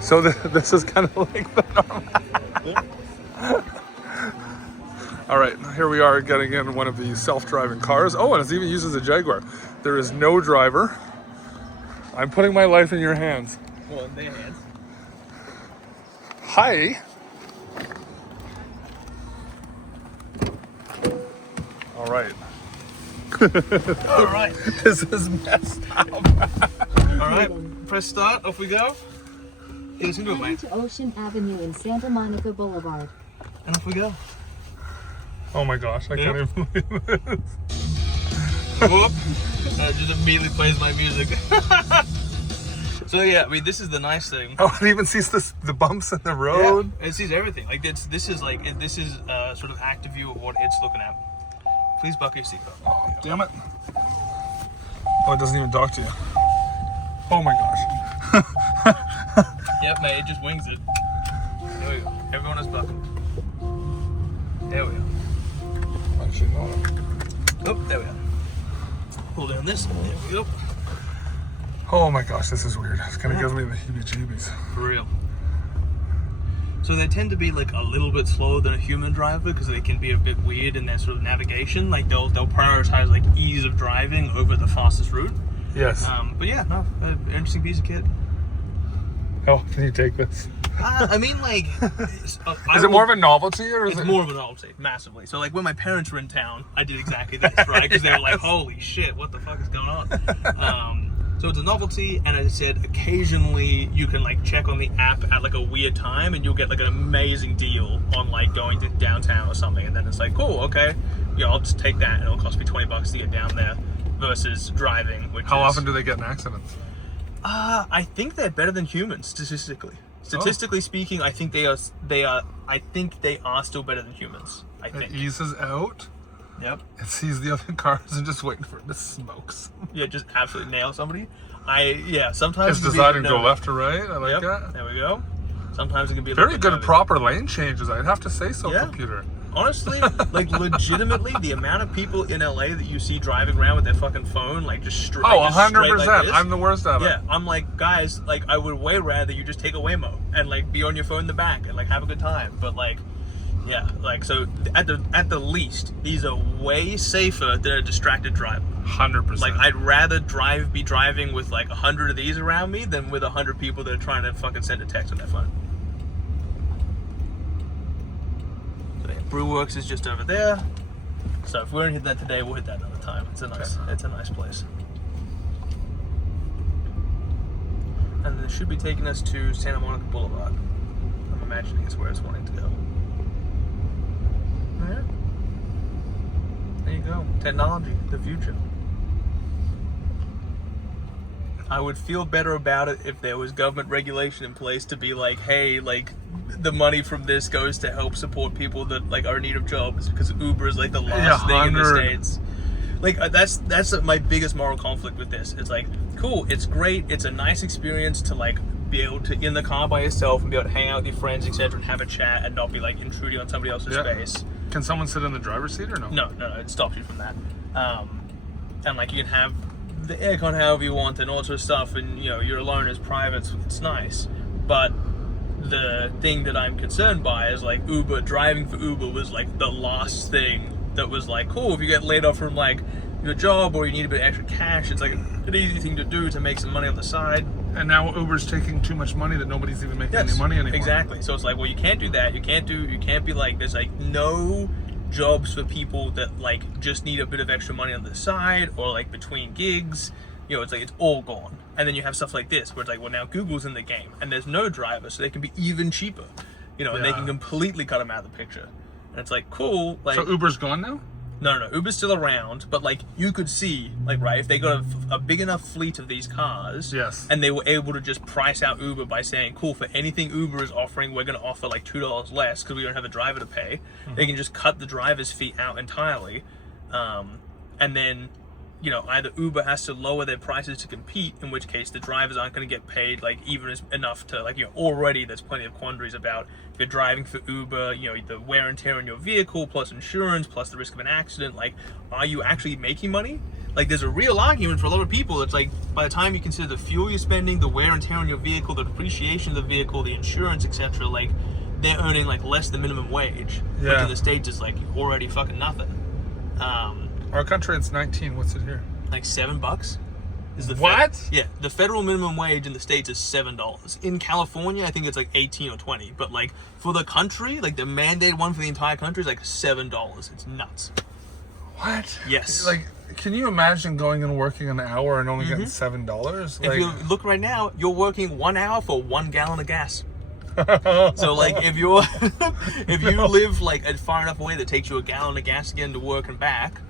So this is kind of like the normal. All right, here we are getting in one of these self-driving cars. Oh, and it even uses a Jaguar. There is no driver. I'm putting my life in your hands. Well, in their hands. Hi. All right. All right. This is messed up. All right. Press start. Off we go. Hey, listen to it, Heading mate. to Ocean Avenue and Santa Monica Boulevard. And off we go. Oh my gosh, I can't even believe this. Whoop. Just immediately plays my music. So yeah, I mean, this is the nice thing. Oh, it even sees the bumps in the road. Yeah, it sees everything. Like this is sort of active view of what it's looking at. Please buckle your seatbelt. Oh, damn it. Oh, it doesn't even talk to you. Oh my gosh. Yep, mate, it just wings it. There we go. Everyone is buckled. There we go. Actually, no. Oh, there we go. Pull down this. There we go. Oh my gosh, this is weird. It's kind of gives me the heebie-jeebies. For real. So they tend to be like a little bit slower than a human driver because they can be a bit weird in their sort of navigation. Like they'll prioritize like ease of driving over the fastest route. Yes. But yeah, no, interesting piece of kit. Oh, can you take this? I mean, like, Is it more of a novelty or is It's it more of a novelty, massively. So, like, when my parents were in town, I did exactly this, right? Because they were like, "Holy shit, what the fuck is going on?" So it's a novelty, and as I said, occasionally you can like check on the app at like a weird time, and you'll get like an amazing deal on like going to downtown or something, and then it's like, cool, okay, I'll just take that, and it'll cost me $20 to get down there, versus driving. How often do they get in accidents? I think they're better than humans statistically. Statistically speaking, I think they are. I think they are still better than humans. I think. It eases out. Yep. It sees the other cars and just waiting for it to smoke. Yeah, just absolutely nail somebody. Sometimes It's deciding to go left or right. I like that. There we go. Sometimes it can be a Very little good bit at proper lane changes. I'd have to say so, Yeah. computer. Honestly, like legitimately, the amount of people in LA that you see driving around with their fucking phone, like just straight. Oh, like, just straight 100%. like this. I'm the worst at it. Yeah, I'm like, guys, like I would way rather you just take a Waymo and like be on your phone in the back and like have a good time. But like, yeah, like so at the least, these are way safer than a distracted driver. 100%. Like I'd rather be driving with like 100 of these around me than with 100 people that are trying to fucking send a text on their phone. So yeah, Brewworks is just over there. So if we don't hit that today, we'll hit that another time. It's a nice place. And this should be taking us to Santa Monica Boulevard. I'm imagining it's where it's wanting to go. Yeah. There you go. Technology, the future. I would feel better about it if there was government regulation in place to be like, hey, like the money from this goes to help support people that like are in need of jobs, because Uber is like the last thing in the States. Like that's my biggest moral conflict with this. It's like, cool, it's great, it's a nice experience to like be able to in the car by yourself and be able to hang out with your friends, etc., and have a chat and not be like intruding on somebody else's space. Can someone sit in the driver's seat or no? No, it stops you from that. And like you can have the aircon however you want and all sorts of stuff, and you're alone, it's private, it's nice. But the thing that I'm concerned by is like driving for Uber was like the last thing that was like, cool, if you get laid off from like your job or you need a bit of extra cash, it's like an easy thing to do to make some money on the side. And now Uber's taking too much money that nobody's even making any money anymore. Exactly. So it's like, well, you can't do that. You can't be like, there's like no jobs for people that like just need a bit of extra money on the side or like between gigs. It's like it's all gone. And then you have stuff like this where it's like, well, now Google's in the game and there's no driver, so they can be even cheaper. And they can completely cut them out of the picture. And it's like, cool. Like, so Uber's gone now? No, Uber's still around, but like you could see, like, right, if they got a big enough fleet of these cars, yes, and they were able to just price out Uber by saying, cool, for anything Uber is offering, we're going to offer like $2 less because we don't have a driver to pay. Mm-hmm. They can just cut the driver's fee out entirely, and then you know, either Uber has to lower their prices to compete, in which case the drivers aren't going to get paid like even enough to, like, you know, already there's plenty of quandaries about if you're driving for Uber, you know, the wear and tear on your vehicle plus insurance plus the risk of an accident. Like, are you actually making money? Like, there's a real argument for a lot of people. It's like, by the time you consider the fuel you're spending, the wear and tear on your vehicle, the depreciation of the vehicle, the insurance, etc., like, they're earning like less than minimum wage, which Yeah. in the States is like already fucking nothing. Our country, it's 19. What's it here? Like $7 is the What? yeah, the federal minimum wage in the States is $7. In California, I think it's like 18 or 20. But like for the country, like the mandated one for the entire country is like $7. It's nuts. What? Yes. Like, can you imagine going and working an hour and only getting $7? If you look right now, you're working 1 hour for 1 gallon of gas. So like if you live like far enough away that takes you a gallon of gas to get into work and back,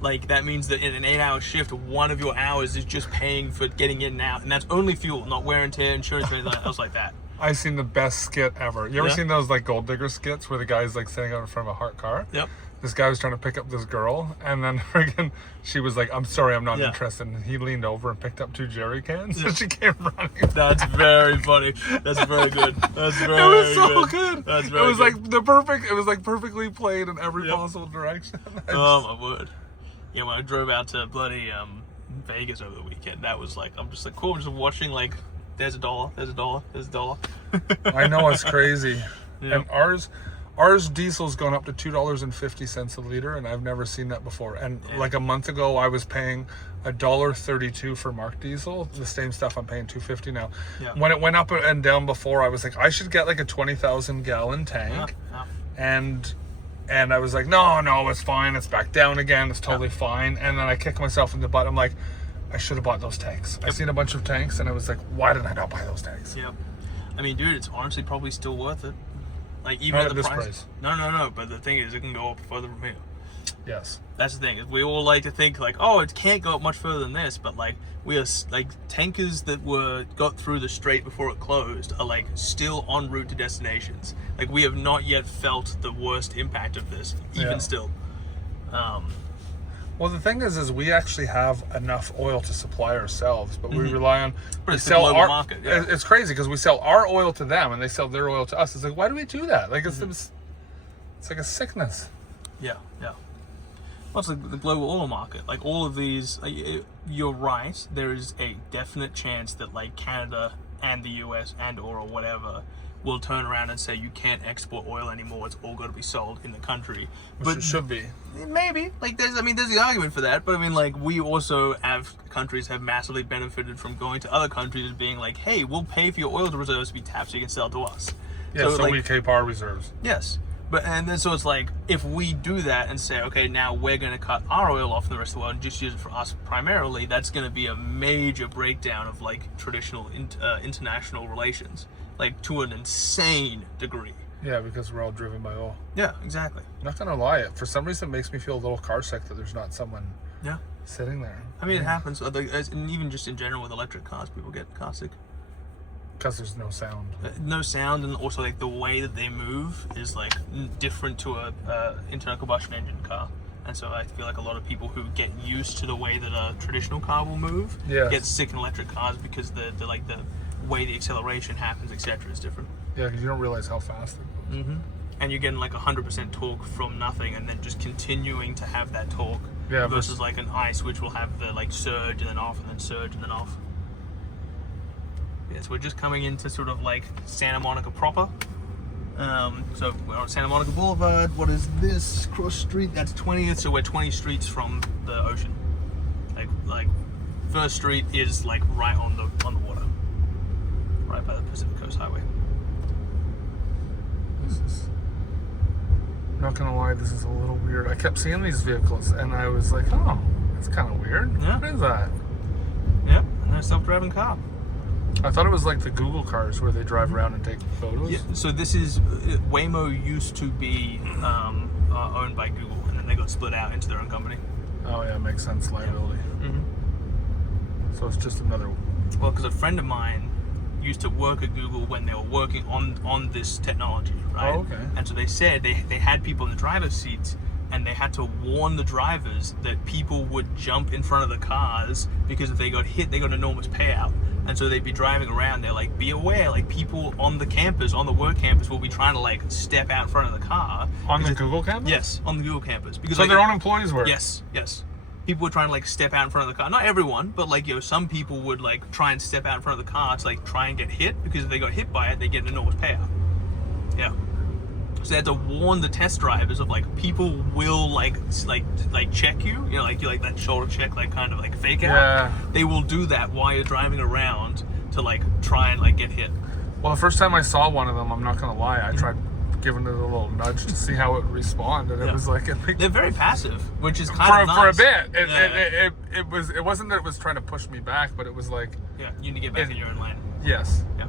like that means that in an 8-hour shift, one of your hours is just paying for getting in and out, and that's only fuel, not wear and tear, insurance, or anything else like that. I've seen the best skit ever. You ever Yeah. seen those like gold digger skits where the guy's like sitting out in front of a hot car? Yep. This guy was trying to pick up this girl, and then friggin' she was like, "I'm sorry, I'm not Yeah. interested." And he leaned over and picked up 2 jerry cans, Yeah. and she came running. That's very funny. That's very good. That's very It was so good. That's It very was good. like the perfect. It was like perfectly played in every Yep. possible direction. Oh my word. Yeah, when I drove out to bloody Vegas over the weekend, that was like, I'm just like, cool, I'm just watching like, there's a dollar, there's a dollar, there's a dollar. I know, it's crazy. Yeah. And ours diesel's gone up to $2.50 a liter, and I've never seen that before. And Yeah. like a month ago, I was paying $1.32 for Mark diesel. The same stuff I'm paying $2.50 now. Yeah. When it went up and down before, I was like, I should get like a 20,000 gallon Yeah, tank. yeah. And I was like, no, it's fine. It's back down again. It's totally fine. And then I kicked myself in the butt. I'm like, I should have bought those tanks. I seen a bunch of tanks, and I was like, why did I not buy those tanks? Yep. I mean, dude, it's honestly probably still worth it. Like, even Not at at the this price. price. No. But the thing is, it can go up further from here. Yes. That's the thing. Is we all like to think like, oh, it can't go up much further than this. But like, we are like tankers that got through the strait before it closed are like still en route to destinations. Like, we have not yet felt the worst impact of this, even Yeah. still. Well, the thing is we actually have enough oil to supply ourselves, but we rely on. But we it's the sell global our market, yeah. It's crazy because we sell our oil to them, and they sell their oil to us. It's like, why do we do that? Like, it's like a sickness. Yeah. Well, it's like the global oil market. Like, all of these, you're right. There is a definite chance that like Canada and the US and or whatever will turn around and say you can't export oil anymore. It's all got to be sold in the country. Which it should be. Maybe, like, there's the argument for that, but I mean, like, we also have massively benefited from going to other countries and being like, hey, we'll pay for your oil reserves to be tapped so you can sell to us. Yeah, so like, we keep our reserves. yes, but and then so it's like, if we do that and say, okay, now we're going to cut our oil off from the rest of the world and just use it for us primarily, that's going to be a major breakdown of like traditional international relations, like to an insane degree. Yeah, because we're all driven by oil. Yeah, exactly. I'm not gonna lie, for some reason it makes me feel a little car sick that there's not someone Yeah. sitting there. I mean, it happens, and even just in general with electric cars, people get car sick. Because there's no sound. No sound, and also like the way that they move is like different to a internal combustion engine car, and so I feel like a lot of people who get used to the way that a traditional car will move Yes. get sick in electric cars because the way the acceleration happens, etc., is different. Yeah, because you don't realize how fast it goes. Mm-hmm. And you're getting like 100% torque from nothing, and then just continuing to have that torque. Yeah, versus like an ice, which will have the like surge and then off, and then surge and then off. Yes, we're just coming into sort of like Santa Monica proper. So we're on Santa Monica Boulevard. What is this cross street? That's 20th. So we're 20 streets from the ocean. Like First Street is like right on the water, right by the Pacific Coast Highway. I'm not gonna lie, this is a little weird. I kept seeing these vehicles and I was like, oh, that's kind of weird. Yeah. What is that? Yep, and they're a self-driving car. I thought it was like the Google cars where they drive around and take photos. Yeah, so this is Waymo used to be owned by Google, and then they got split out into their own company. Oh yeah, makes sense. Liability. Mm-hmm. So it's just another. Well, because a friend of mine used to work at Google when they were working on this technology, right? Oh, okay. And so they said they had people in the driver's seats, and they had to warn the drivers that people would jump in front of the cars because if they got hit, they got an enormous payout. And so they'd be driving around. They're like, be aware, like people on the campus, on the work campus, will be trying to like step out in front of the car. On the Google campus? Yes, on the Google campus. Because So like, their own employees were? Yes. People were trying to like step out in front of the car. Not everyone, but like, some people would like try and step out in front of the car to like try and get hit, because if they got hit by it, they get an enormous payout. Yeah. So they had to warn the test drivers of like, people will like check you, like you like that shoulder check, like kind of like fake out. Yeah. They will do that while you're driving around to like try and like get hit. Well, the first time I saw one of them, I'm not gonna lie, I tried giving it a little nudge to see how it would respond, and it was like they're very passive, which is kind of nice. For a bit. It wasn't that it was trying to push me back, but it was like, yeah, you need to get back in your own lane. Yes. Yeah.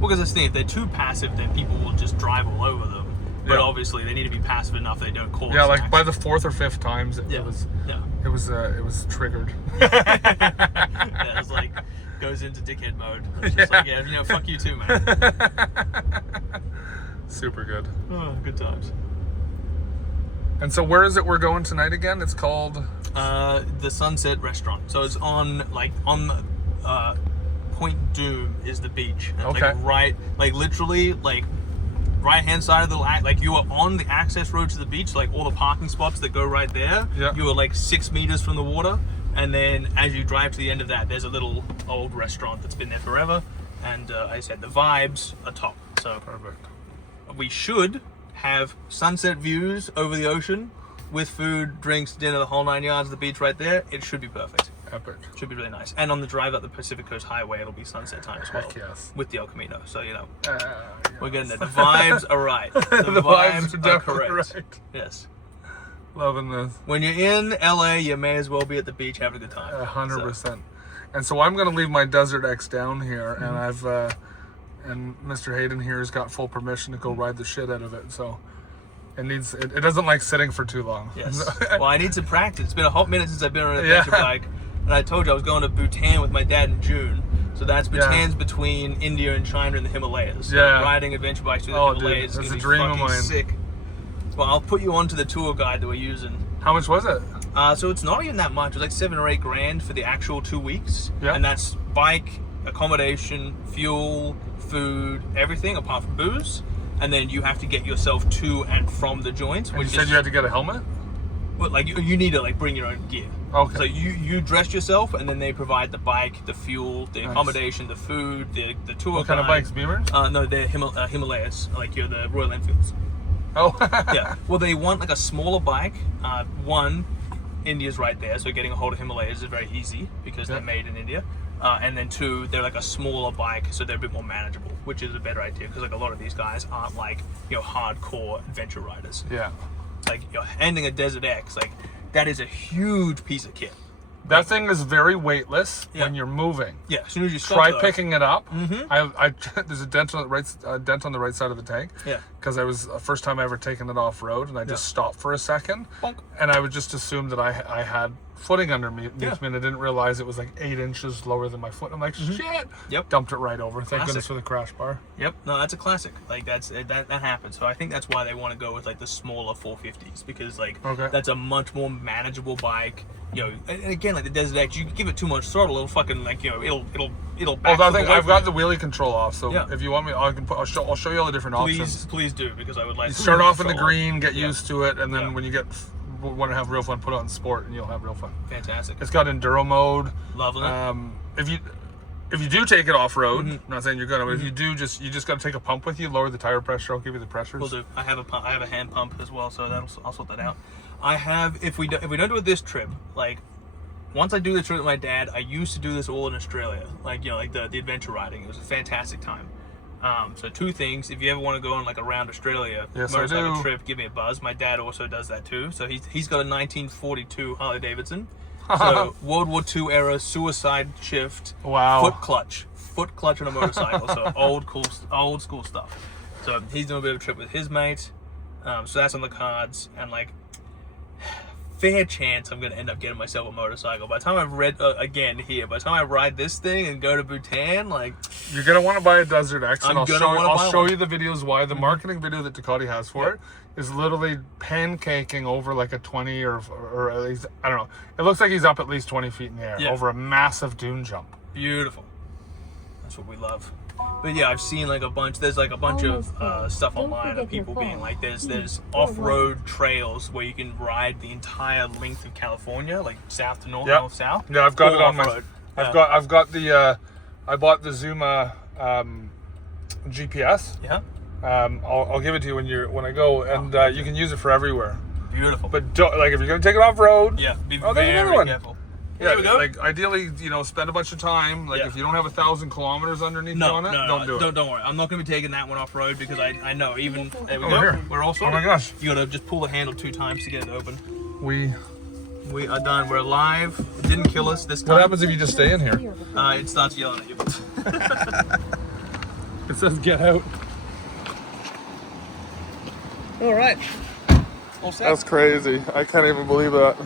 Well, because that's the thing, if they're too passive, then people will just drive all over them. But obviously, they need to be passive enough they don't cause. Yeah, like by the 4th or 5th times, it was triggered. Yeah, it's like goes into dickhead mode. It's just like, fuck you too, man. Super good. Oh, good times. And so, where is it we're going tonight again? It's called the Sunset Restaurant. So it's on Point Doom is the beach. And Okay. Literally right hand side of the like you are on the access road to the beach, like all the parking spots that go right there. Yeah. You are like 6 meters from the water, and then as you drive to the end of that, there's a little old restaurant that's been there forever. And I said the vibes are top. So perfect. we should have sunset views over the ocean with food, drinks, dinner, the whole 9 yards of the beach right there. It should be perfect. Epic. Should be really nice. And on the drive up the Pacific Coast Highway, it'll be sunset time as well. Heck yes. With the El Camino. So, we're Yes. getting there. The vibes are right. The vibes are are definitely correct. right. Yes. Loving this. When you're in LA, you may as well be at the beach having a good time. 100%. And so I'm going to leave my Desert X down here, and I've and Mr. Hayden here has got full permission to go ride the shit out of it. So it doesn't like sitting for too long. Yes. Well, I need some practice. It's been a hot minute since I've been on an adventure bike, and I told you I was going to Bhutan with my dad in June. So that's Bhutan's between India and China and the Himalayas. So riding adventure bikes through the Himalayas dude, is that's gonna a dream be of fucking mine. sick. Well, I'll put you onto the tour guide that we're using. How much was it? So it's not even that much. It was like $7 or $8 grand for the actual 2 weeks. Yeah. And that's bike, accommodation, fuel, food, everything apart from booze. And then you have to get yourself to and from the joints. And you said you had to get a helmet? But like you need to like bring your own gear. Okay. So you dress yourself, and then they provide the bike, the fuel, the Nice. accommodation, the food, the tour. What kind of bikes? Beamers? No, they're Himalayas, like you're the Royal Enfields. Oh. Yeah. Well, they want like a smaller bike. One, India's right there, so getting a hold of Himalayas is very easy because they're made in India. And then two, they're like a smaller bike, so they're a bit more manageable, which is a better idea because like a lot of these guys aren't like hardcore adventure riders. Yeah. Like you're handing a Desert X, like that is a huge piece of kit. That thing is very weightless when you're moving. Yeah, as soon as you stop, Try though, picking it up. I there's a dent on the right side of the tank. Yeah. Because I was the first time I ever taken it off road, and I just stopped for a second, Bonk. and I would just assume that I had footing under me, and I didn't realize it was like 8 inches lower than my foot. I'm like, shit. Yep. Dumped it right over. Thank Classic. goodness for the crash bar. Yep. No, that's a classic. Like that happens. So I think that's why they want to go with like the smaller 450s because like that's a much more manageable bike. And again, like the Desert X, you give it too much throttle, it'll fucking like it'll back. Well, I've got the wheelie control off, so if you want me, I'll show you all the different options. Please do, because I would like. You to start off in the control. green, get used to it, and then when you want to have real fun, put it on sport, and you'll have real fun. Fantastic. It's got enduro mode. Lovely. If you do take it off road, I'm not saying you're gonna, but if you do, you just got to take a pump with you, lower the tire pressure. I'll give you the pressures. Will do. I have a pump, I have a hand pump as well, so I'll sort that out. I have if we don't do it this trip, like. Once I do the trip with my dad, I used to do this all in Australia, like the adventure riding. It was a fantastic time. So two things: if you ever want to go on like around Australia, motorcycle trip, give me a buzz. My dad also does that too. So he's got a 1942 Harley Davidson, so World War II era suicide shift, foot clutch on a motorcycle. So old school stuff. So he's doing a bit of a trip with his mate. So that's on the cards, and like. fair chance I'm gonna end up getting myself a motorcycle. By the time I've read again here, by the time I ride this thing and go to Bhutan, like You're gonna want to buy a Desert X, and I'm gonna wanna I'll buy show one. you the videos why. The marketing video that Ducati has for it is literally pancaking over like a 20 or at least, I don't know. It looks like he's up at least 20 feet in the air Yeah. over a massive dune jump. beautiful. That's what we love. But yeah, I've seen like a bunch. There's like a bunch of stuff Don't online of forget your people being phone. like, there's Please. off-road trails where you can ride the entire length of California, like south to north, Yep. north south. Yeah, I've got All it on my. off-road. I've Yeah. got the. I bought the Zuma GPS. Yeah, I'll give it to you when I go, and you can use it for everywhere. beautiful. But don't, like if you're gonna take it off road, yeah, be Oh, there's another very one. careful. yeah, There we go. like ideally, spend a bunch of time. Like Yeah. if you don't have 1,000 kilometers underneath you No, on it, no, don't do it. Don't worry. I'm not going to be taking that one off road because I know even there we Oh, go. here. We're all Oh sorted. my gosh, You got to just pull the handle 2 times to get it open. we. We are done. We're alive. It didn't kill us this time. What happens if you just stay in here? It starts yelling at you. It says get out. All right. All set. That's crazy. I can't even believe that.